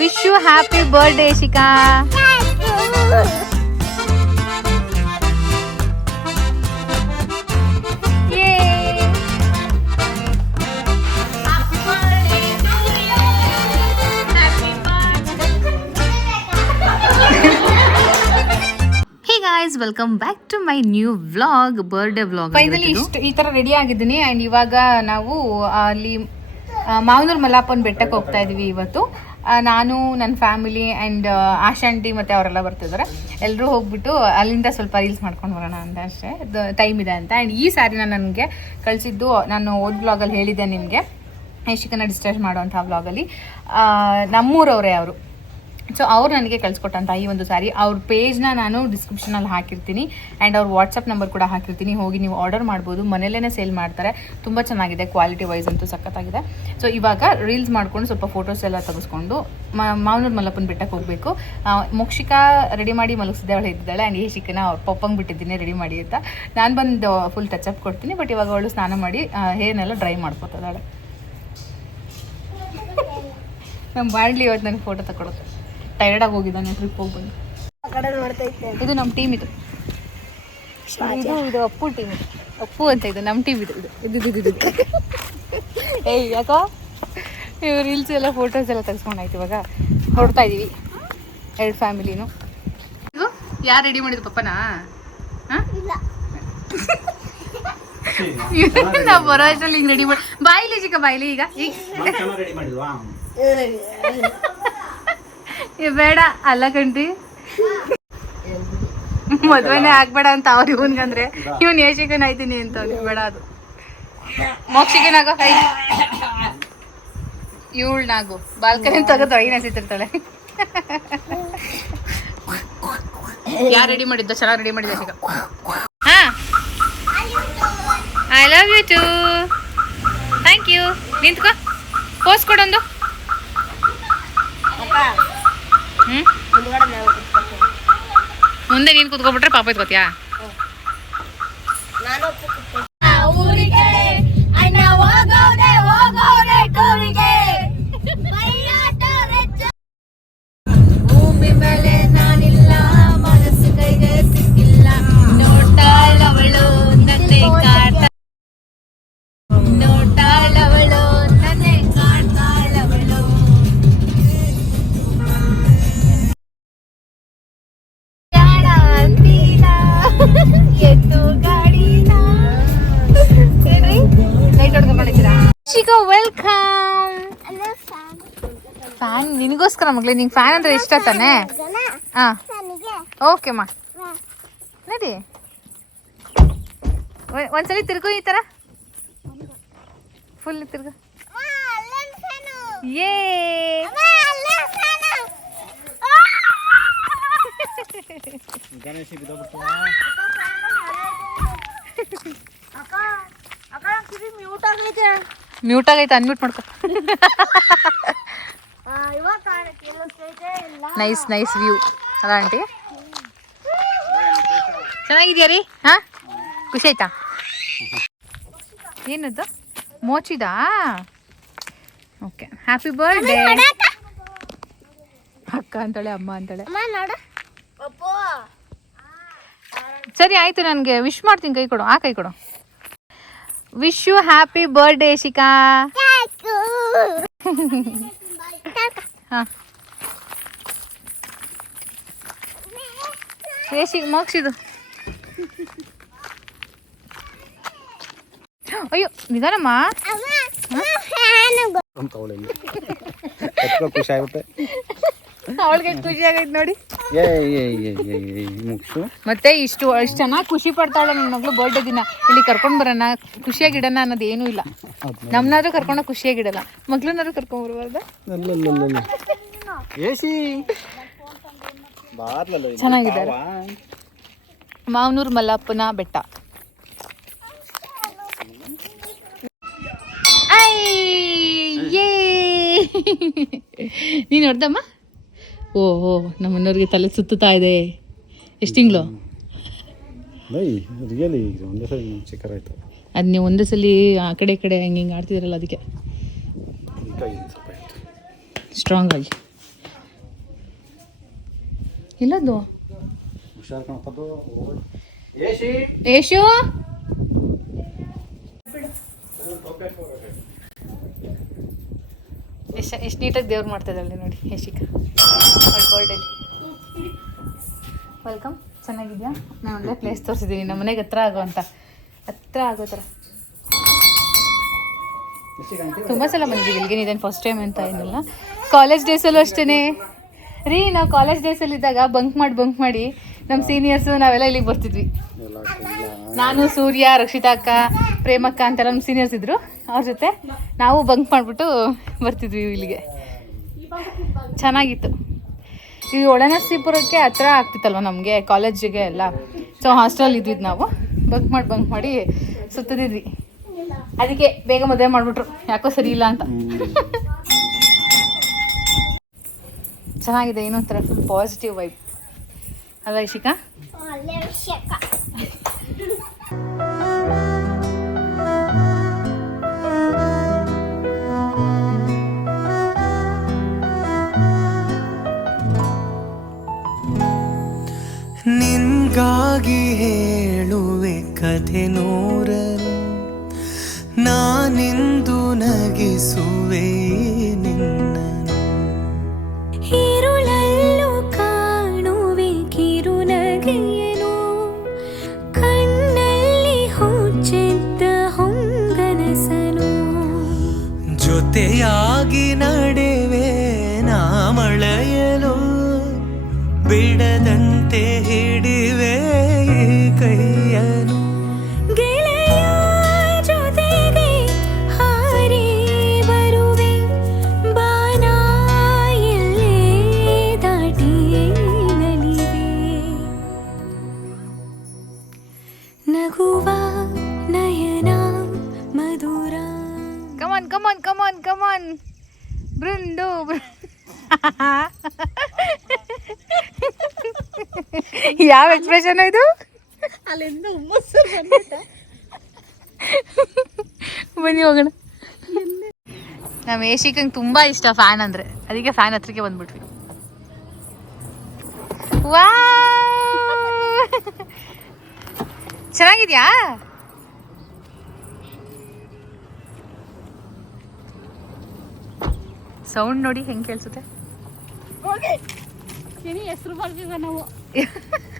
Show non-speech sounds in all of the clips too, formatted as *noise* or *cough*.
Wish you happy birthday guys welcome back to my new vlog birthday vlog finally ಇಷ್ಟು ಈ ತರ ready ಆಗಿದ್ದೀನಿ. And ಇವಾಗ ನಾವು ಅಲ್ಲಿ ಮಾವನೂರ್ ಮಲ್ಲಾಪನ್ ಬೆಟ್ಟಕ್ಕೆ ಹೋಗ್ತಾ ಇದೀವಿ ಇವತ್ತು. ನಾನು ನನ್ನ ಫ್ಯಾಮಿಲಿ ಆ್ಯಂಡ್ ಆಶಾಂಟಿ ಮತ್ತು ಅವರೆಲ್ಲ ಬರ್ತಿದ್ದಾರೆ ಎಲ್ಲರೂ ಹೋಗ್ಬಿಟ್ಟು ಅಲ್ಲಿಂದ ಸ್ವಲ್ಪ ರೀಲ್ಸ್ ಮಾಡ್ಕೊಂಡು ಬರೋಣ ಅಂತ ಅಷ್ಟೇ. ಟೈಮ್ ಇದೆ ಅಂತ. ಆ್ಯಂಡ್ ಈ ಸಾರಿನ ನನಗೆ ಕಳಿಸಿದ್ದು, ನಾನು ಓದ್ ಬ್ಲಾಗಲ್ಲಿ ಹೇಳಿದ್ದೆ ನಿಮಗೆ. ಯಶಿಕನ ಡಿಸ್ಚಾರ್ಜ್ ಮಾಡುವಂಥ ಬ್ಲಾಗಲ್ಲಿ ನಮ್ಮೂರವರೇ ಅವರು. ಸೊ ಅವ್ರು ನನಗೆ ಕಳ್ಸಿಕೊಟ್ಟಂಥ ಈ ಒಂದು ಸಾರಿ ಅವ್ರ ಪೇಜ್ನ ನಾನು ಡಿಸ್ಕ್ರಿಪ್ಷನಲ್ಲಿ ಹಾಕಿರ್ತೀನಿ. ಆ್ಯಂಡ್ ಅವ್ರ ವಾಟ್ಸಪ್ ನಂಬರ್ ಕೂಡ ಹಾಕಿರ್ತೀನಿ. ಹೋಗಿ ನೀವು ಆರ್ಡರ್ ಮಾಡ್ಬೋದು. ಮನೇಲೇ ಸೇಲ್ ಮಾಡ್ತಾರೆ. ತುಂಬ ಚೆನ್ನಾಗಿದೆ. ಕ್ವಾಲಿಟಿ ವೈಸ್ ಅಂತೂ ಸಖತ್ತಾಗಿದೆ. ಸೊ ಇವಾಗ ರೀಲ್ಸ್ ಮಾಡ್ಕೊಂಡು ಸ್ವಲ್ಪ ಫೋಟೋಸ್ ಎಲ್ಲ ತೆಗೆಸ್ಕೊಂಡು ಮಾವನೂರು ಮಲ್ಲಪ್ಪನ ಬೆಟ್ಟಕ್ಕೆ ಹೋಗಬೇಕು. ಮೋಕ್ಷಿಕಾ ರೆಡಿ ಮಾಡಿ ಮಲಗಿಸಿದೆ ಅವಳು ಇದ್ದಾಳೆ ಆ್ಯಂಡ್ ಈ ಶಿಕ್ಕನ ಅವ್ರ ಪಪ್ಪಂಗೆ ಬಿಟ್ಟಿದ್ದೀನಿ ರೆಡಿ ಮಾಡಿ ಅಂತ. ನಾನು ಬಂದು ಫುಲ್ ಟಚಪ್ ಕೊಡ್ತೀನಿ. ಬಟ್ ಇವಾಗ ಅವಳು ಸ್ನಾನ ಮಾಡಿ ಹೇರ್ನೆಲ್ಲ ಡ್ರೈ ಮಾಡ್ಕೊತಿದ್ದಾಳೆ. ನಮ್ಮ ಬಾಂಡ್ಲಿ ಇವತ್ತು ನನಗೆ ಫೋಟೋ ತಗೊಳುತ್ತೆ ಟೈರ್ಡಾಗಿ ಹೋಗಿದ್ದಾನೆ ಟ್ರಿಪ್ ಹೋಗಿ ಬಂದು ಇದು ನಮ್ಮ ಟೀಮ್ ಇದು. ಇದು ಇದು ಅಪ್ಪು ಟೀಮ್ ಇದು. ಅಪ್ಪು ಅಂತ ಇದು ನಮ್ಮ ಟೀಮ್ ಇದು. ಇದು ಇದು ಇದು ಏಯ್ ಯಾಕೋ? ಇವು ರೀಲ್ಸ್ ಎಲ್ಲ ಫೋಟೋಸ್ ಎಲ್ಲ ತೆಗೆಸ್ಕೊಂಡಾಯ್ತು ಇವಾಗ. ಹೊರಡ್ತಾ ಇದೀವಿ ಎರಡು ಫ್ಯಾಮಿಲಿನು. ಇದು? ಯಾರು ರೆಡಿ ಮಾಡಿದ್ರು ಪಪ್ಪನಾ? ನಾವು ಬರೋ ಅಷ್ಟರಲ್ಲಿ ಹಿಂಗೆ ರೆಡಿ ಮಾಡಿ ಬಾಯಿಲಿ ಚಿಕ್ಕ ಬಾಯಿಲಿ ಈಗ. ಈಗ. ಬೇಡ ಅಲ್ಲ ಕಣ್ರಿ ಮದ್ವೆನೆ ಆಗ್ಬೇಡ ಅಂತ ಅವ್ರ ಇವನ್ಗಂದ್ರೆ. ಇವನ್ ಏಷಿಕನ್ ಆಯ್ತೀನಿ ಅಂತ ಬೇಡ ಅದು. ಮೋಕ್ಷಿಗೆನಾಗ ಹೈ. ಇವಳು ನಾಗು. ಬಾಲ್ಕನಿ ತೆಗೆದು ಐನ ಸಿತಿರ್ತಾಳೆ ಯಾರು ರೆಡಿ ಮಾಡಿದ್ದ? ಚೆನ್ನಾಗಿ ರೆಡಿ ಮಾಡಿದ್ದ ಈಗ ಹಾ. I love you too thank you ನಿಂತ್ಕೋ. ಪೋಸ್ ಕೊಡೊಂದು ಮುಂದೆ ನೀನು ಕುತ್ಕೊಬಿಟ್ರೆ ಪಾಪ ಇದ್ಕೋತಿಯಾ ಫ್ಯಾನ್ ನಿನಗೋಸ್ಕರ ನಿಂಗೆ ಫ್ಯಾನ್ ಅಂದ್ರೆ ಇಷ್ಟ ತಾನೆ ಹಾಂ ಓಕೆ ಮಾ ನಡಿ ಒಂದ್ಸಲಿ ತಿರ್ಗು ಈ ಥರ ಫುಲ್ ತಿರುಗು ಏ ಮ್ಯೂಟ್ ಆಗೈತೆ ಅನ್ಮ್ಯೂಟ್ ಮಾಡ್ಕೊ ನೈಸ್ ನೈಸ್ ವ್ಯೂ ಅಲ್ಲ ಆಂಟಿ ಚೆನ್ನಾಗಿದ್ಯಾ ರೀ? ಹಾ? ಖುಷಿ ಆಯ್ತಾ? ಏನದು? ಮೋಚಿದಾ? ಓಕೆ ಹ್ಯಾಪಿ ಬರ್ಡೇ ಅಕ್ಕ. ಅಂತಾಳೆ ಅಮ್ಮ ಅಂತಾಳೆ. ಸರಿ ಆಯ್ತು ನನಗೆ ವಿಶ್ ಮಾಡ್ತೀನಿ ಕೈ ಕೊಡು. ಆ ಕೈ ಕೊಡು. Wish you happy birthday Shika ಹಾ. ಮೋಕ್ಷಿದು ಅಯ್ಯೋ ನಿಧಾನಮ್ಮ. ಖುಷಿ ಆಗುತ್ತೆ. ಅವಳಿಗೆ ಖುಷಿ ಆಗೈತೆ ನೋಡಿ. ಮುಗಿಸು. ಮತ್ತೆ ಇಷ್ಟು ಅಷ್ಟು ಚೆನ್ನಾಗಿ ಖುಷಿ ಪಡ್ತಾಳೆ ನನ್ನ ಮಗಳು ಬರ್ಡೇ ದಿನ. ಇಲ್ಲಿ ಕರ್ಕೊಂಡ್ ಬರೋಣ ಖುಷಿಯಾಗಿಡೋಣ ಅನ್ನೋದು ಏನೂ ಇಲ್ಲ. ನಮ್ಮನ್ನಾದ್ರೂ ಖುಷಿಯಾಗಿ ಖುಷಿಯಾಗಿಡಲ್ಲ. ಮಗ್ಳನ್ನಾದ್ರೂ ಕರ್ಕೊಂಡ್ ಬರ್ಬಾರ್ದ? ಅಲ್ಲಲ್ಲಲ್ಲ ಏಸಿ. ಚೆನ್ನಾಗಿದ್ದಾರೆ. ಮಾವನೂರು ಮಲ್ಲಪ್ಪನ ಬೆಟ್ಟ. ನೀನು ಹೊಡೆದಮ್ಮ? ಓ ನಮ್ಮ ಮನೆಯವ್ರಿಗೆ ತಲೆ ಸುತ್ತುತ್ತಾ ಇದೆ. ಎಷ್ಟು ತಿಂಗಳು? ಒಂದೇ ಚಿಕ್ಕರ್ ಆಯ್ತು. ಅದು ನೀವು ಒಂದೇ ಸಲ ಆ ಕಡೆ ಈ ಕಡೆ ಹಿಂಗೆ ಹಿಂಗೆ ಆಡ್ತಿದ್ದೀರಲ್ಲ ಅದಕ್ಕೆ. ಸ್ಟ್ರಾಂಗ್ ಆಗಿ. ಇಲ್ಲದು ಯಶು ಎಷ್ಟು ಎಷ್ಟು ನೀಟಾಗಿ ದೇವ್ರು ಮಾಡ್ತಿದ್ದಾಳೆ ನೋಡಿ ಯಶಿಕ. ಬರ್ಡೇಲಿ ವೆಲ್ಕಮ್ ಚೆನ್ನಾಗಿದ್ಯಾ? ನಾನು ಒಳ್ಳೆ ಪ್ಲೇಸ್ ತೋರಿಸಿದ್ದೀನಿ. ನಮ್ಮ ಮನೆಗೆ ಹತ್ರ ಆಗೋ ಅಂತ. ಹತ್ರ ಆಗೋ ಥರ. ತುಂಬ ಸಲ ಬಂದಿದ್ದೀವಿ. ಇಲ್ಲಿಗೆ ಇದೇನು ಫಸ್ಟ್ ಟೈಮ್ ಅಂತ ಏನಿಲ್ಲ. ಕಾಲೇಜ್ ಡೇಸಲ್ಲೂ ಅಷ್ಟೇ ರೀ ನಾವು ಕಾಲೇಜ್ ಡೇಸಲ್ಲಿ ಇದ್ದಾಗ ಬಂಕ್ ಮಾಡಿ ಬಂಕ್ ಮಾಡಿ ನಮ್ಮ ಸೀನಿಯರ್ಸು ನಾವೆಲ್ಲ ಇಲ್ಲಿಗೆ ಬರ್ತಿದ್ವಿ. ನಾನು ಸೂರ್ಯ ರಕ್ಷಿತಾ ಅಕ್ಕ ಪ್ರೇಮಕ್ಕ ಅಂತೆಲ್ಲ ನಮ್ಮ ಸೀನಿಯರ್ಸ್ ಇದ್ರು. ಅವ್ರ ಜೊತೆ ನಾವು ಬಂಕ್ ಮಾಡಿಬಿಟ್ಟು ಬರ್ತಿದ್ವಿ ಇಲ್ಲಿಗೆ. ಚೆನ್ನಾಗಿತ್ತು. ಈ ಒಳನರಸೀಪುರಕ್ಕೆ ಹತ್ರ ಆಗ್ತಿತ್ತಲ್ವ ನಮಗೆ ಕಾಲೇಜಿಗೆ ಎಲ್ಲ. ಸೊ ಹಾಸ್ಟೆಲ್ ಇದ್ವಿ ನಾವು. ಬಂಕ್ ಮಾಡಿ ಬಂಕ್ ಮಾಡಿ ಸುತ್ತಿದ್ವಿ ಅದಕ್ಕೆ ಬೇಗ ಮದುವೆ ಮಾಡಿಬಿಟ್ರು. ಯಾಕೋ ಸರಿ ಇಲ್ಲ ಅಂತ. ಚೆನ್ನಾಗಿದೆ ಏನೊಂಥರ ಫುಲ್ ಪಾಸಿಟಿವ್ ವೈಬ್ ಅಲ್ಲ ಇಶಿಕಾ? ನಿನ್ಗಾಗಿ ಹೇಳುವೆ ಕಥೆ ನೂರನು ನಾನಿಂದು ನಗಿಸುವೆ. ಎಕ್ಸ್ಪ್ರೆಷನ್ ಇದು? ಬನ್ನಿ ಹೋಗೋಣ. ನಮ್ಮ ಏಶಿಕಂಗೆ ತುಂಬ ಇಷ್ಟ ಫ್ಯಾನ್ ಅಂದರೆ. ಅದಕ್ಕೆ ಫ್ಯಾನ್ ಹತ್ರಕ್ಕೆ ಬಂದ್ಬಿಟ್ವಿ. ವಾ ಚೆನ್ನಾಗಿದ್ಯಾ? ಸೌಂಡ್ ನೋಡಿ ಹೆಂಗೆ ಕೇಳಿಸುತ್ತೆ? ಹೆಸರು ಬರ್ತೀವ ನಾವು. *laughs*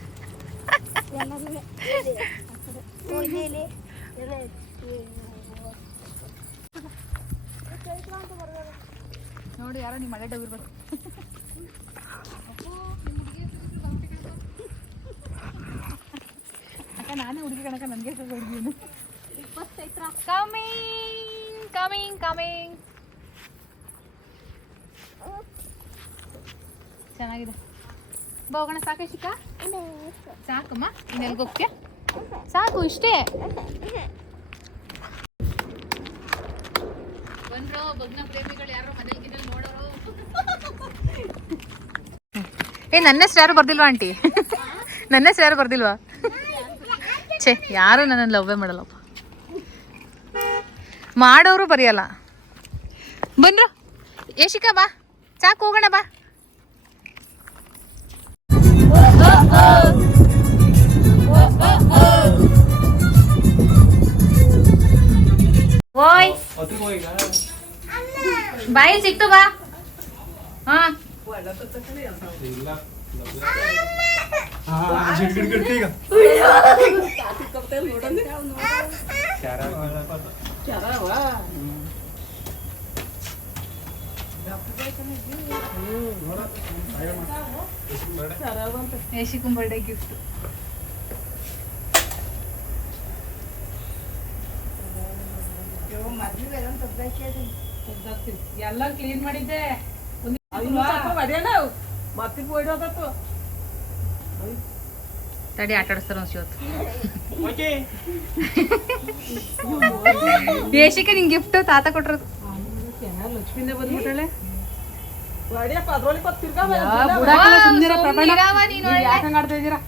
ನೋಡಿ ಯಾರೋ ನಿಮ್ಮ ಮಳೆ ಡಬ್ಬಿರ್ಬೇಕು ಅಕ್ಕ ನಾನೇ ಹುಡುಗಿ ಕಣಕ ನನಗೆ ಹುಡುಗಿ ಕಮಿಂಗ್ ಕಮಿಂಗ್ ಕಮಿಂಗ್ ಚೆನ್ನಾಗಿದೆ. ಬಾ ಸಾಕೆ ಶಿಕ? ಸಾಕಮ್ಮ? ಇನ್ನೆಲ್ಗೆ ಹೋಗ್ತೀಯ ಸಾಕು ಇಷ್ಟೇ. ಬಂದ್ರೋ ಭಗ್ನ ಪ್ರೇಮಿಗಳು ಯಾರೋ ಮನೇಲಿ ನೋಡೋರು. ಏ ನನ್ನ ಹೆಸ್ರು ಯಾರು ಬರ್ದಿಲ್ವಾ ಆಂಟಿ? ನನ್ನ ಹೆಸ್ರು ಯಾರು ಬರ್ದಿಲ್ವಾ? ಛೇ ಯಾರು ನನ್ನನ್ನು ಲವ್ವೇ ಮಾಡಲ್ಲಪ್ಪ. ಮಾಡೋರು ಬರೆಯಲ್ಲ. ಬಂದ್ರು. ಯಶಿಕಾ ಬಾ. ಸಾಕು ಹೋಗೋಣ ಬಾ. ಓಯ್ ಬಾಯಿ ಸಿಕ್ತು ಬಾ ಹಾ ಯಶಿಕುಂ ಬರ್ಡೇ ಗಿಫ್ಟ್ ಎಲ್ಲ ಕ್ಲೀನ್ ಮಾಡಿದ್ದೆ. ಮತ್ತೆ ಹೋಯ್ಡೋದತ್ತು ತಡಿ ಆಟ ಆಡಿಸ್ತಾರ ಇವತ್ತು ಯಶಿಕ ನಿಂಗೆ ಗಿಫ್ಟ್ ತಾತ ಕೊಟ್ಟಿರೋದು ಲಕ್ಷ್ಮಿಂದ ಬಂದ್ಬಿಟ್ಟಳೆ. ಅಡಿಯಪ್ಪ ಅದ್ರೊಳಗೆ ಕೊಟ್ಟು ತಿರ್ಗಾ ಯಾಕಂಗ್ ಆಡ್ತಾ ಇದ್ದೀರಾ?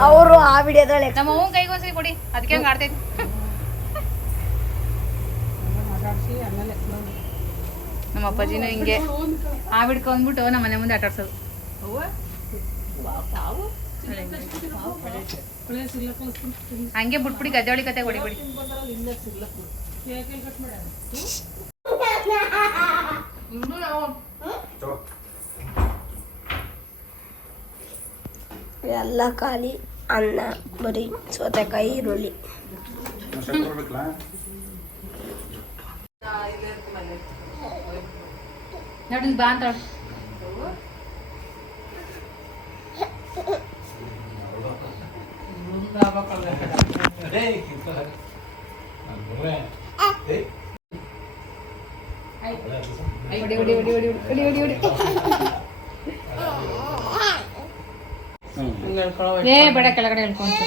ಅವರು ಆ ವಿಡಿಯೋದೊಳಗೆ ನಮ್ಮ ಅವ್ನ ಕೊಡಿ ಅದಕ್ಕೆ ಹಂಗೆ ಆಡ್ತೈತಿ ನಮ್ಮ ಅಪ್ಪಾಜಿನೂ ಹಿಂಗೆ ಆ ಬಿಡ್ಕೊಂಡ್ಬಿಟ್ಟು ನಮ್ಮ ಮನೆ ಮುಂದೆ ಆಟಾಡ್ಸೋದು ಅವ್ವ? ಹಂಗೆ ಬಿಟ್ಬಿಡಿ ಗದ್ದೆವಳಿ ಕತೆ ಹೊಡಿಬಿಡಿ ಎಲ್ಲ ಖಾಲಿ ಅನ್ನ ಬರೀ ಸೌತೆಕಾಯಿ ಈರುಳ್ಳಿ. ನೋಡಿ ಬಾ ಅಂತ ಏ ಬೇಡ ಕೆಳಗಡೆ ಹೇಳ್ಕೊಂತ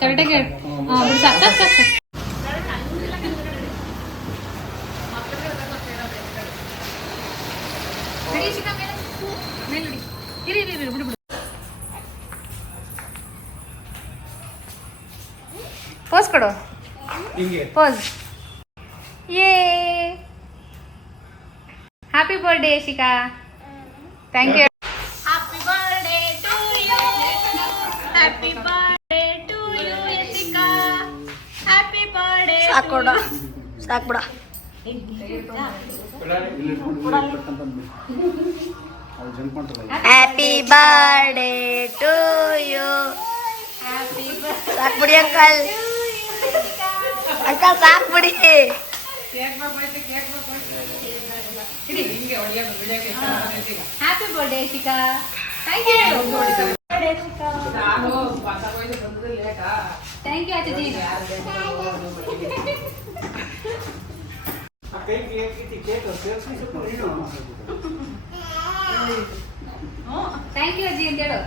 ಕರೆಕ್ಟಾಗಿ ಹೇಳು ಹಾಂ ಬಿಡು ಸಾಕು ಸಾಕು ಸಾಕು ಸಾಕು ನಡಿ ಶಿಖಾ ಮೇಲೆ ಮೇಲೆ ನಡಿ ಇರಿ ಇರಿ ಇರಿ ಬಿಡು ಬಿಡು ಪೋಸ್ ಕೊಡು ಪೋಸ್ ಯೇ happy birthday Shikha thank you ಸಾಕೋಡ ಸಾಕ್ಬಿಡ. ಅವ್ರು ಜಂಪ್ ಮಾಡ್ತಾರಲ್ಲ ಹ್ಯಾಪಿ ಬರ್ಡೇ ಟು ಯು ಸಾಕ್ಬಿಡಿ uncle. Uncle ಸಾಕ್ಬಿಡಿ. Happy birthday Shikha thank you thank you ಅಜ್ಜಿ ಥ್ಯಾಂಕ್ ಯು ಅಜ್ಜಿ ಅಂತ ಹೇಳು.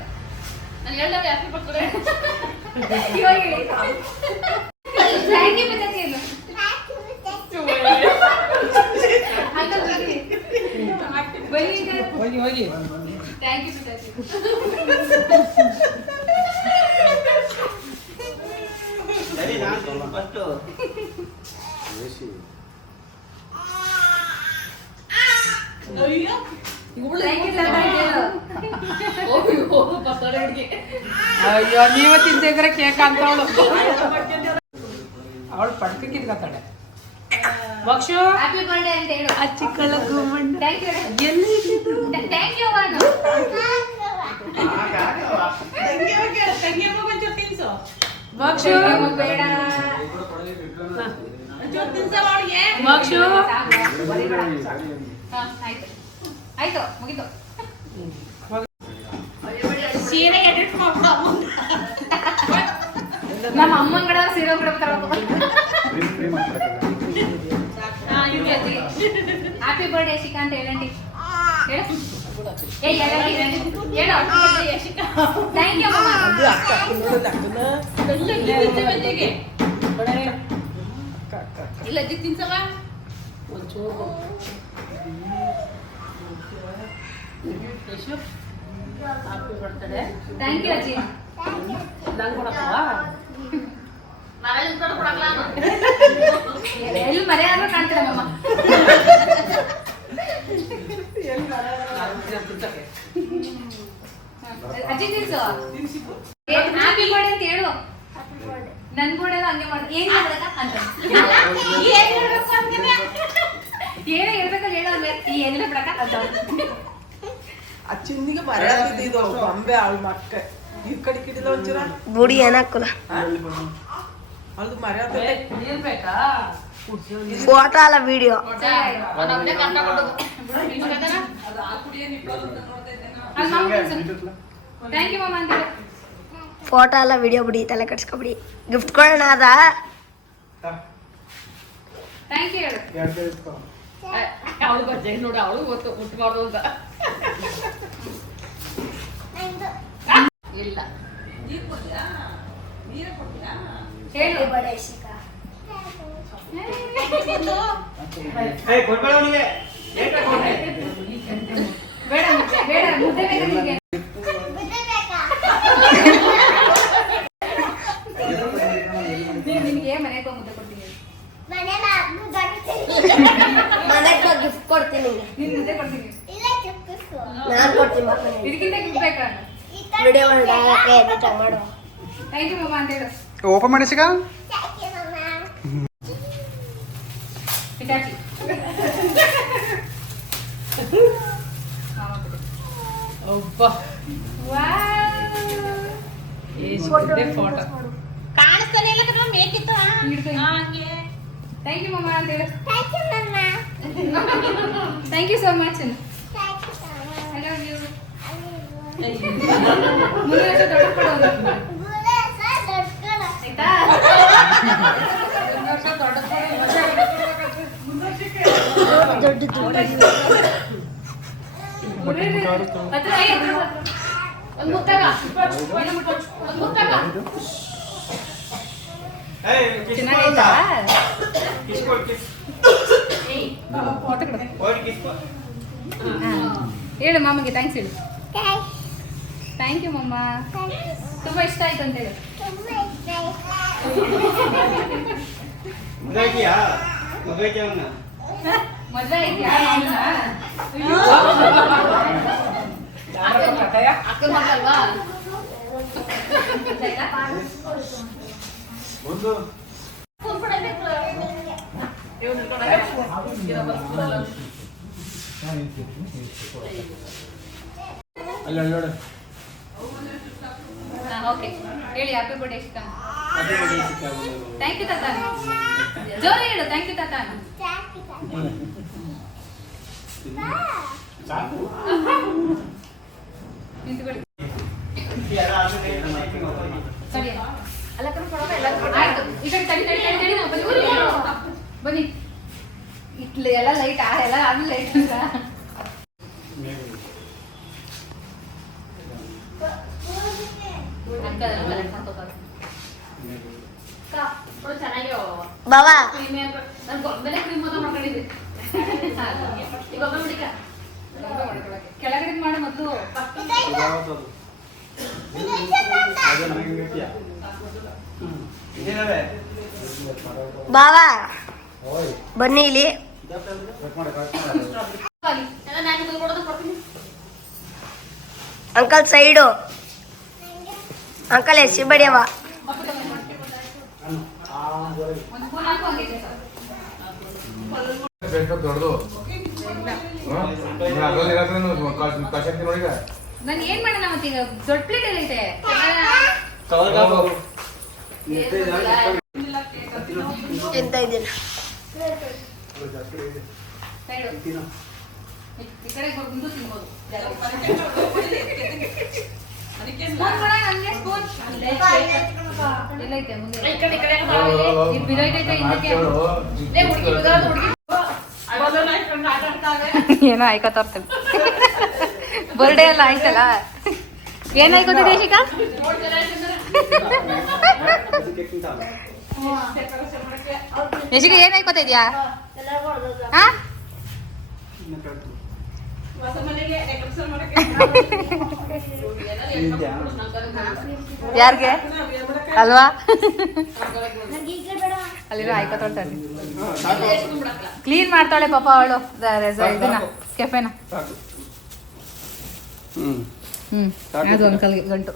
ನಾನು ಹೇಳೋದು ಹ್ಯಾಪಿ ಬರ್ತಾರೆ ಇವಾಗ ಹೇಳಿ. ಥ್ಯಾಂಕ್ ಯು ಪಿತಾಜಿ ಅಯ್ಯೋ ನೀವ ತಿಂತಿದ್ರೆ ಕೇಕ್ ಅಂತವಳು ಅವಳು ಪಡ್ಕ ಬಕ್ಷು ಹ್ಯಾಪಿ ಬರ್ಡೇ ಅಂತ ಹೇಳು. ಚಿಕ್ಕಳ ಥ್ಯಾಂಕ್ ಯು ಥ್ಯಾಂಕ್ ಯು ಬಕ್ಷು ಬೇಡ. ಬಕ್ಷು ಹಾ, ಆಯ್ತು. ಆಯ್ತು ಮುಗೀತು. ನಮ್ಮ ಅಮ್ಮನ ಕಡೆ ಸೀರೆ ಫ್ರೀ ಹ್ಯಾಪಿ ಬರ್ಡೇ ಶಿಖಾ ಅಂತ ಹೇಳಂಡಿ. ಹೇಳು. ಏ ಹೇಳಂಡಿ ಹೇಳು. ಥ್ಯಾಂಕ್ ಯು ಇಲ್ಲ ತಿನ್ಸವ ಥ್ಯಾಂಕ್ ಯು ಅಜ್ಜಿ. ಎಲ್ಲಿ ಮರೆಯಾದ್ರೂ ಕಾಣ್ತೀರ ಮಮ್ಮ ಅಜ್ಜಿ ತಿನ್ಸು ಹ್ಯಾಪಿ ಬರ್ಡೇ ಅಂತ ಹೇಳು ನನ್ ಕೂಡ ಹಂಗೆ ಮಾಡು ಏನ್ ಮಾಡ್ಬೇಕಾ ಅಂತ ಏನ್ ಹೇಳ್ಬೇಕು ಅಂತಾನೆ ಏನೋ ಹೇಳ್ಬೇಕಲ್ಲ ಹೇಳೋ ಅಂದ್ರೆ ಏನ್ ಹೇಳ್ಬೇಕ ಅಂತ ಆ ಚಿನ್ನಿಗೆ ಮರ್ಯಾದಿದ್ದು ಬೊಂಬೆ ಅವಳ ಮಕ್ಕ ಈ ಕಡೆ ಕಿಡಿದ ಒಂಚೂರ ಬುಡಿ ಏನಾಕಲ್ಲ ಅದು ಮರ್ಯಾದೆ ಫೋಟೋ ಅಲ್ಲ ವಿಡಿಯೋ ಥ್ಯಾಂಕ್ ಯು ಅಂತ ಫೋಟೋ ಎಲ್ಲ ವಿಡಿಯೋ ಬಿಡಿ ತಲೆ ಕಟ್ಸ್ಕೊಬಿಡಿ ಗಿಫ್ಟ್ ಕೊಡೋಣ ಅದ? ಥ್ಯಾಂಕ್ ಯು ಹೇಳು. ಅವಳು ನೋಡಿ ಅವಳು ಗೊತ್ತು ಮುಟ್ಬಾರ್ದು ಅಂತ. ಇಲ್ಲ. ಹೇಳು. ಬೇಡ ಮುದ್ದೆ, ಬೇಡ ಮುದ್ದೆ ಬೇಕು ನಿಂಗೆ ನೀನ್- ನಿನ್ಗೆ ಮನೆಗೆ ಹೋಗಿ ಮುದ್ದೆ ಕೊಡ್ತೀನಿ ಮನೆಗೆ ಗಿಫ್ಟ್ ಕೊಡ್ತೀನಿ ನೀನ್ ಕೊಡ್ತೀನಿ. ನಾನು ಕೊಡ್ತೀನಿ ಮಕ್ಕಳಿಗೆ ಇದಕ್ಕಿಂತ ಗಿಫ್ಟ್ ಬೇಕಾ? ವಿಡಿಯೋ ಮಾಡಕ್ಕೆ ಎಡಿಟ್ ಮಾಡು ಥ್ಯಾಂಕ್ ಯು ಮಮ್ಮ ಅಂತ ಹೇಳು. ಓಪನ್ ಮಾಡಿ. ಸಿಗ ಕಾಣಿಸ್ತಾನೆ ಇಲ್ಲ ಮೇಕಿತ್ತು ಥ್ಯಾಂಕ್ ಯು ಮಮ್ಮ ಅಂತ ಹೇಳು thank you so much I love you ಮುಂದಿನ ವರ್ಷ ದೊಡ್ಡ ಕೊಡೋದು. ಆಯ್ತಾ ಮುಂದಿನ ವರ್ಷ ದೊಡ್ಡ ಒಂದು ಒಂದು ಫೋಟೋ ಹೇಳು ಮಾಮಗೆ ಥ್ಯಾಂಕ್ಸ್ ಹೇಳು. ಥ್ಯಾಂಕ್ ಯು ಮಮ್ಮ. ತುಂಬ ಇಷ್ಟ ಆಯ್ತು ಅಂತ ಹೇಳು. ಮದುವೆ ಆಯ್ತಾ ಅಕ್ಕನ ಮಕ್ಕಳಲ್ವಾ ಓಕೆ ಹೇಳಿ ಹ್ಯಾಪಿ ಬರ್ಡೇ ಇಷ್ಟ ಥ್ಯಾಂಕ್ ಯು ತಾತ. ಜೋರ ಹೇಳು. ಥ್ಯಾಂಕ್ ಯು ತಾತ. ನಿಂತ್ಕೊಳ್ಳಿ. ಸರಿ ಅಲ್ಲ ಕಡೆ ಕೊಡೋಣ ಎಲ್ಲ ಆಯ್ತು. ಈ ಕಡೆ ತಡಿ ತಡಿ ತಡಿ ನಾವು ಬನ್ನಿ. ಬನ್ನಿ. ಇಟ್ಲಿ ಎಲ್ಲ ಲೈಟ್ ಆ ಎಲ್ಲ ಆಮೇಲೆ ಲೈಟ್ ಅಂತ ಕೆಳಗಡೆ ಮಾಡು ಮೊದಲು ಬಾವಾ. ಬನ್ನಿ ಇಲ್ಲಿ. Uncle side. ಅಂಕಲ್ ಎಸಿ ಬಡಿಯವ ನಾನು ತಿಂತ ಇದ್ದೀನಿ *laughs* ಈ ಕಡೆ ಬಂದು ತಿನ್ಬೋದು. ಸ್ಪೂನ್ ಕೊಡ ನನಗೆ ಸ್ಪೂನ್ ಎಲ್ಲೈತೆ ಮುಂದೆ ಇದು ಬಿದೋಯ್ತೈತೆ ಹಿಂದಕ್ಕೆ ಏನೋ ಆಯ್ಕೋತ ಇರ್ತದೆ ಬರ್ಡೇ ಎಲ್ಲ ಆಯ್ತಲ್ಲ ಏನ್ ಆಯ್ಕೋತಿದೆ ಶಿಕಾ ಯಶಿಕ ಏನ್ ಆಯ್ಕೋತಾ ಇದೆಯಾ? ಹಾ? ಯಾರಿಗೆ? ಅಲ್ವಾ? ಅಲ್ಲಿರೋ ಆಯ್ಕೋತಾಳ್ತಾಳೆ ಕ್ಲೀನ್ ಮಾಡ್ತಾಳೆ ಪಾಪ ಅವಳು. ಇದನ್ನ ಕೆಫೆನ ಹ್ಮ್. ಅದು ಅಂಕಲ್ಗೆ ಗಂಟು.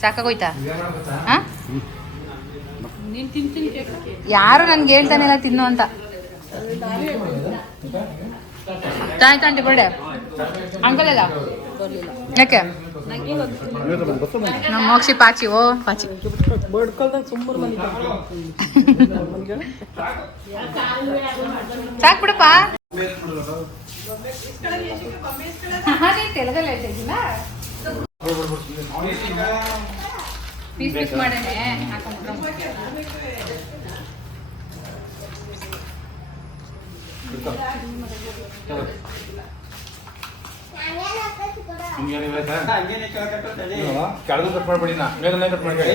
ಸಾಕಾಗೋಯ್ತಾ? ಹಾ? ಯಾರು ನನ್ಗೆ ಹೇಳ್ತಾನೆ ಇಲ್ಲ ತಿನ್ನು ಅಂತ. ಆಯ್ತು ಆಂಟಿ ಬರ್ಡೆ ಅಂಕಲ್ ಎಲ್ಲ? ಯಾಕೆ? ನಮ್ಮ ಮೋಕ್ಷಿ ಪಾಚಿ ಓ ಪಾಚಿ. ಸಾಕ್ ಬಿಡಪ್ಪ. ತೆಲುಗಲ್ಲಿ ಹೇಳ್ತಾ ಇದ್ದೀನ ಪೀಸ್ ಪೀಸ್ ಮಾಡೇನೆ. ಹಾಕೊಂಡ್ಬಿಟ್ರೆ ಕೆಳಗೂ ಕಟ್ ಮಾಡ್ಬೇಡಿ ನಾ. ಮೇಲನ್ನೇ ಕಟ್ ಮಾಡ್ಬೇಡಿ.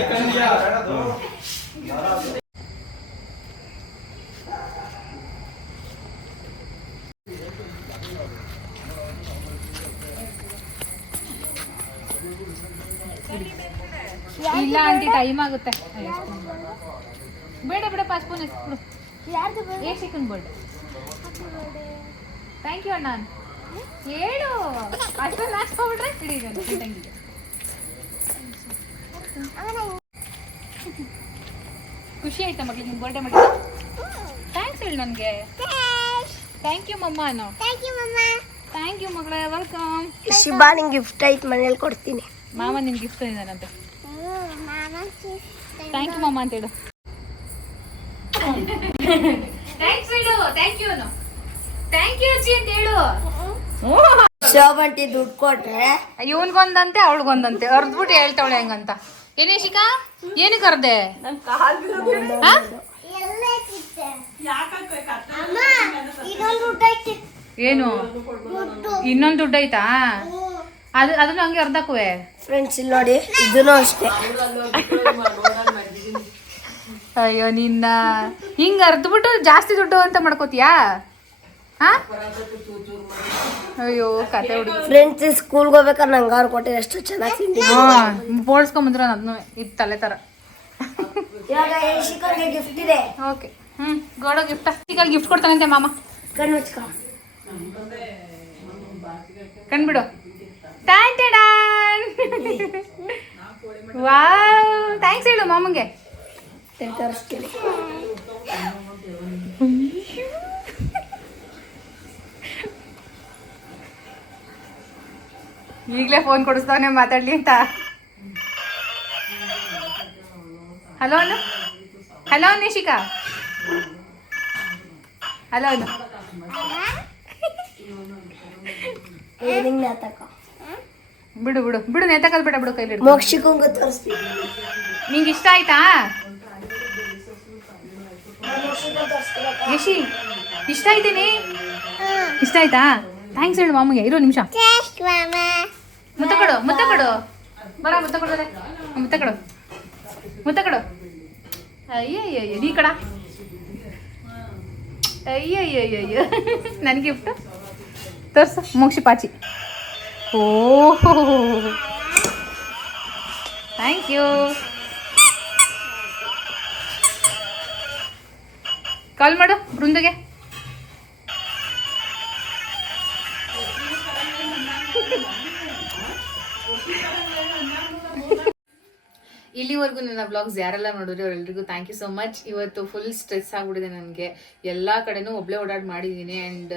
ಇಲ್ಲ ಆಂಟಿ ಟೈಮ್ ಆಗುತ್ತೆ. ಬೇಡ. ಬೇಡಪ್ಪ ಸ್ಪೂನ್ ಎಸ್ಬಿಡು ಏ ಚಿಕನ್ ಬರ್ಡ್ ಥ್ಯಾಂಕ್ ಯು ಅಣ್ಣ ಹೇಳು. ಅಷ್ಟೊಂದು ಹಾಕ್ಸ್ಕೊಬಿಟ್ರೆ ಹಿಡಿ ಇದನ್ನು ಈ ತಂಗಿಗೆ. ಖುಷಿ ಆಯ್ತಾ ಮಕ್ಳಿಗೆ ನಿಮ್ಗೆ ಬರ್ಡೇ ಮಾಡಿ ಥ್ಯಾಂಕ್ಸ್ ಹೇಳಿ ನನಗೆ ಥ್ಯಾಂಕ್ ಯು ಮಮ್ಮ ಅನ್ನೋ. ಥ್ಯಾಂಕ್ ಯು ಮಗಳೇ ವೆಲ್ಕಮ್ ಶಿಬಾ ನಿಂಗೆ ಗಿಫ್ಟ್ ಆಯ್ತು ಮನೇಲಿ ಕೊಡ್ತೀನಿ. ಮಾಮ ನಿನ್ ಗಿಫ್ಟ್ ತಂದಿದ್ದಾನಂತೆ. ಥ್ಯಾಂಕ್ ಯು ಮಮ್ಮ ಅಂತ ಹೇಳು. *laughs* ಥ್ಯಾಂಕ್ಸ್ ಹೇಳು ಥ್ಯಾಂಕ್ ಯು ಥ್ಯಾಂಕ್ ಯು ಅಜ್ಜಿ ಅಂತ ಹೇಳು. ಶೋಭಂಟಿ ದುಡ್ಡು ಕೊಟ್ರೆ? ಇವನ್ಗೊಂದಂತೆ ಅವಳಿಗೊಂದಂತೆ. ಅರ್ದ್ಬಿಟ್ಟು ಹೇಳ್ತಾವಳೆ ಹೆಂಗಂತ. ಏನೇ ಶಿಖಾ? ಏನಕ್ಕೆ ಅರ್ದೆ? ಏನು? ಇನ್ನೊಂದು ದುಡ್ಡು ಐತಾ? ಅದು ಅದನ್ನ ಹಂಗೆ ಅರ್ಧಕ್ಕುವೆ? ಫ್ರೆಂಡ್ಸ್ ಇಲ್ಲಿ ನೋಡಿ ಇದನ್ನು ಅಷ್ಟೇ. ಅಯ್ಯೋ ನಿನ್ನ. ಹಿಂಗ ಅರ್ದ್ಬಿಟ್ಟು ಜಾಸ್ತಿ ದುಡ್ಡು ಅಂತ ಮಾಡ್ಕೋತೀಯಾ? ಅಯ್ಯೋ ಕತೆ ಹುಡುಗಿ. ಫ್ರೆಂಡ್ಸ್ ಸ್ಕೂಲ್ಗೆ ಹೋಗ್ಬೇಕಾದ್ರೆ ನಂಗೆ ಅವ್ರು ಕೊಟ್ಟೆ ಎಷ್ಟು ಚೆನ್ನಾಗಿ ತಿಂಡಿ ಬೋಳ್ಸ್ಕೊಂಬಂದ್ರ ಅದನ್ನು ಇದು ತಲೆ ಥರ ಇವಾಗ ಗಿಫ್ಟ್ ಇದೆ. ಓಕೆ. ಹ್ಞೂ ಗೋಡೋ ಗಿಫ್ಟ್ ಈಗ ಗಿಫ್ಟ್ ಕೊಡ್ತಾನಂತೆ ಮಾಮ. ಕಣ್ಣು ಮುಚ್ಕೊ. ಕಣ್ಬಿಡು. ಟ್ಯಾನ್ ಡಾನ್ ವಾವ್ ಥ್ಯಾಂಕ್ಸ್ ಹೇಳು ಮಾಮಂಗೆ. ತೋರಿಸ್ತೀನಿ. ಈಗಲೇ ಫೋನ್ ಕೊಡಿಸ್ತಾವನೆ ಮಾತಾಡ್ಲಿ ಅಂತ. Hello Anu? Hello Nishika hello Anu? ಬಿಡು ಬಿಡು. ಬಿಡು ನೇತಕಲ್ ಬಿಡ ಬಿಡು ಕೈಲಿ ಮೋಕ್ಷಿಕಂಗೆ ತೋರಿಸ್ತೀನಿ. ನಿಂಗೆ ಇಷ್ಟ ಆಯ್ತಾ? ಯಶಿ ಇಷ್ಟ ಆಯ್ತೇನೆ? ಇಷ್ಟ ಆಯ್ತಾ? ಥ್ಯಾಂಕ್ಸ್ ಹೇಳು ಮಾಮಿಗೆ. ಇರೋ ನಿಮಿಷ. ಮುತ್ತ ಕೊಡು ಮುತ್ತ ಕೊಡು. ಬರ ಮುತ್ತ ಕೊಡು ಮುತ್ತ ಕೊಡು. ಮುತ್ತ ಕೊಡು. ಅಯ್ಯಯ್ಯಯ್ಯ ನೀ ಕಡ ಅಯ್ಯಯ್ಯಯ್ಯ ನನ್ನ ಗಿಫ್ಟ್ ತೋರ್ಸು ಮೋಕ್ಷಿ ಪಾಚಿ ಓಹೋ ಥ್ಯಾಂಕ್ ಯು ಕಾಲ್ ಮಾಡು ಬೃಂದಗೆ ಇಲ್ಲಿವರೆಗೂ ನನ್ನ ಬ್ಲಾಗ್ಸ್ ಯಾರೆಲ್ಲ ನೋಡಿದ್ರೆ ಅವರೆಲ್ಲರಿಗೂ ಥ್ಯಾಂಕ್ ಯು ಸೊ ಮಚ್ ಇವತ್ತು ಫುಲ್ ಸ್ಟ್ರೆಸ್ ಆಗ್ಬಿಟ್ಟಿದೆ ನನಗೆ. ಎಲ್ಲ ಕಡೆನೂ ಒಬ್ಳೆ ಓಡಾಡಿ ಮಾಡಿದ್ದೀನಿ ಆ್ಯಂಡ್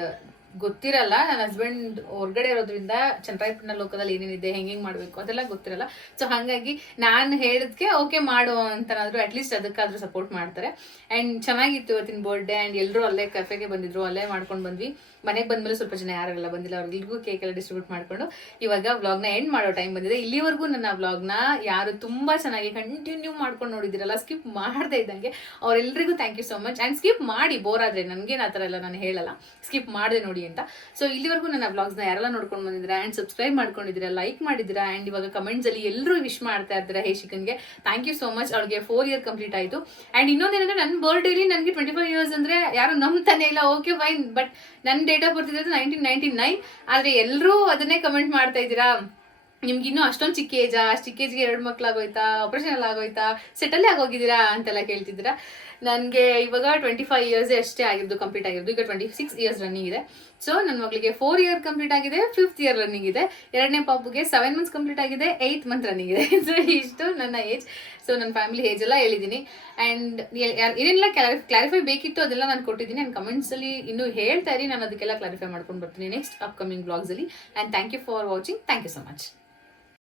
ಗೊತ್ತಿರಲ್ಲ, ನನ್ನ ಹಸ್ಬೆಂಡ್ ಹೊರಗಡೆ ಇರೋದ್ರಿಂದ ಚಂದ್ರಾಯಪಟ್ಟಣ ಲೋಕದಲ್ಲಿ ಏನೇನಿದೆ ಹೆಂಗೆ ಹೆಂಗೆ ಮಾಡಬೇಕು ಅದೆಲ್ಲ ಗೊತ್ತಿರಲ್ಲ. ಸೊ ಹಾಗಾಗಿ ನಾನು ಹೇಳಿದ್ಕೆ ಓಕೆ ಮಾಡು ಅಂತನಾದರೂ ಅಟ್ಲೀಸ್ಟ್ ಅದಕ್ಕಾದರೂ ಸಪೋರ್ಟ್ ಮಾಡ್ತಾರೆ. ಆ್ಯಂಡ್ ಚೆನ್ನಾಗಿತ್ತು ಇವತ್ತಿನ ಬರ್ಡೇ ಆ್ಯಂಡ್ ಎಲ್ಲರೂ ಅಲ್ಲೇ ಕೆಫೆಗೆ ಬಂದಿದ್ರು, ಅಲ್ಲೇ ಮಾಡ್ಕೊಂಡು ಬಂದ್ವಿ. ಮನೆಗೆ ಬಂದ್ಮೇಲೆ ಸ್ವಲ್ಪ ಜನ ಯಾರೆಲ್ಲ ಬಂದಿಲ್ಲ ಅವ್ರಿಗೆಲ್ರಿಗೂ ಕೇಕ್ ಎಲ್ಲ ಡಿಸ್ಟ್ರಿಬ್ಯೂಟ್ ಮಾಡ್ಕೊಂಡು ಇವಾಗ ವ್ಲಾಗ್ನ ಎಂಡ್ ಮಾಡೋ ಟೈಮ್ ಬಂದಿದೆ. ಇಲ್ಲಿವರೆಗೂ ನನ್ನ ವ್ಲಾಗ್ನ ಯಾರು ತುಂಬ ಚೆನ್ನಾಗಿ ಕಂಟಿನ್ಯೂ ಮಾಡ್ಕೊಂಡು ನೋಡಿದಿರಲ್ಲ ಸ್ಕಿಪ್ ಮಾಡದೇ ಇದ್ದಂಗೆ. ಅವರೆಲ್ಲರಿಗೂ thank you so much and skip ಮಾಡಿ ಬೋರ್ ಆದರೆ ನನಗೇನು ಆ ಥರ ಎಲ್ಲ ನಾನು ಹೇಳಲ್ಲ. ಸ್ಕಿಪ್ ಮಾಡದೆ ನೋಡಿ ಅಂತ. ಸೊ ಇಲ್ಲಿವರೆಗೂ ನನ್ನ ವ್ಲಾಗ್ಸ್ನ ಯಾರೆಲ್ಲ ನೋಡ್ಕೊಂಡು ಬಂದಿದ್ದೀರಾ ಆ್ಯಂಡ್ ಸಬ್ಸ್ಕ್ರೈಬ್ ಮಾಡ್ಕೊಂಡಿದ್ದೀರಾ ಲೈಕ್ ಮಾಡಿದ್ದೀರಾ ಆ್ಯಂಡ್ ಇವಾಗ ಕಮೆಂಟ್ಸಲ್ಲಿ ಎಲ್ಲರೂ ವಿಶ್ ಮಾಡ್ತಾ ಇದ್ದಾರೆ ಹೇ ಶಿಕನ್ಗೆ. ಥ್ಯಾಂಕ್ ಯು ಸೋ ಮಚ್ ಅವಳಿಗೆ ಫೋರ್ ಇಯರ್ ಕಂಪ್ಲೀಟ್ ಆಯಿತು. ಆ್ಯಂಡ್ ಇನ್ನೊಂದೇನಂದ್ರೆ ನನ್ನ ಬರ್ಡೇಲಿ ನನಗೆ ಟ್ವೆಂಟಿ ಫೈವ್ ಇಯರ್ಸ್ ಅಂದರೆ ಯಾರು ನಂಬ್ತಾನೆ ಇಲ್ಲ. ಓಕೆ ಫೈನ್ ಬಟ್ ನನ್ನ date of birth nineteen ninety nine ಆದರೆ ಎಲ್ಲರೂ ಅದನ್ನೇ ಕಮೆಂಟ್ ಮಾಡ್ತಾ ಇದ್ದೀರಾ? ನಿಮ್ಗೆ ಇನ್ನೂ ಅಷ್ಟೊಂದು ಚಿಕ್ಕ ಏಜಾ ಅಷ್ಟು ಚಿಕ್ಕ ಏಜ್ಗೆ ಎರಡು ಮಕ್ಳಾಗೋಯ್ತಾ? ಆಪರೇಷನ್ ಎಲ್ಲ ಆಗೋಯ್ತಾ? ಸೆಟಲ್ಲೇ ಆಗೋಗಿದ್ದೀರಾ? ಅಂತೆಲ್ಲ ಕೇಳ್ತಿದ್ದೀರಾ. ನನಗೆ ಇವಾಗ ಟ್ವೆಂಟಿ ಫೈವ್ ಇಯರ್ಸ್ ಅಷ್ಟೇ ಆಗಿರೋದು ಕಂಪ್ಲೀಟ್ ಆಗಿರೋದು. ಈಗ ಟ್ವೆಂಟಿ ಸಿಕ್ಸ್ ಇಯರ್ಸ್ ರನ್ನಿಂಗ್ ಇದೆ. ಸೊ ನನ್ನ ಮಗಳಿಗೆ ಫೋರ್ ಇಯರ್ ಕಂಪ್ಲೀಟ್ ಆಗಿದೆ ಫಿಫ್ತ್ ಇಯರ್ ರನ್ನಿಂಗ್ ಇದೆ. ಎರಡನೇ ಪಾಪುಗೆ ಸೆವೆನ್ ಮಂತ್ಸ್ ಕಂಪ್ಲೀಟ್ ಆಗಿದೆ ಏಯ್ತ್ ಮಂತ್ ರನ್ನಿಂಗ್ ಇದೆ. *laughs* ಸೊ ಇಷ್ಟು ನನ್ನ ಏಜ್ ಸೊ ನನ್ನ ಫ್ಯಾಮಿಲಿ ಏಜ್ ಎಲ್ಲ ಹೇಳಿದ್ದೀನಿ. ಆ್ಯಂಡ್ ಏನೆಲ್ಲ ಕ್ಲಾರಿಫೈ ಬೇಕಿತ್ತು ಅದೆಲ್ಲ ನಾನು ಕೊಟ್ಟಿದ್ದೀನಿ. ಆ್ಯಂಡ್ ಕಮೆಂಟ್ಸಲ್ಲಿ ಇನ್ನೂ ಹೇಳ್ತಾ ಇರಿ. ನಾನು ಅದಕ್ಕೆಲ್ಲ ಕ್ಲಾರಿಫೈ ಮಾಡ್ಕೊಂಡು ಬರ್ತೀನಿ next upcoming ಬ್ಲಾಗ್ಸಲ್ಲಿ and thank you for watching thank you so much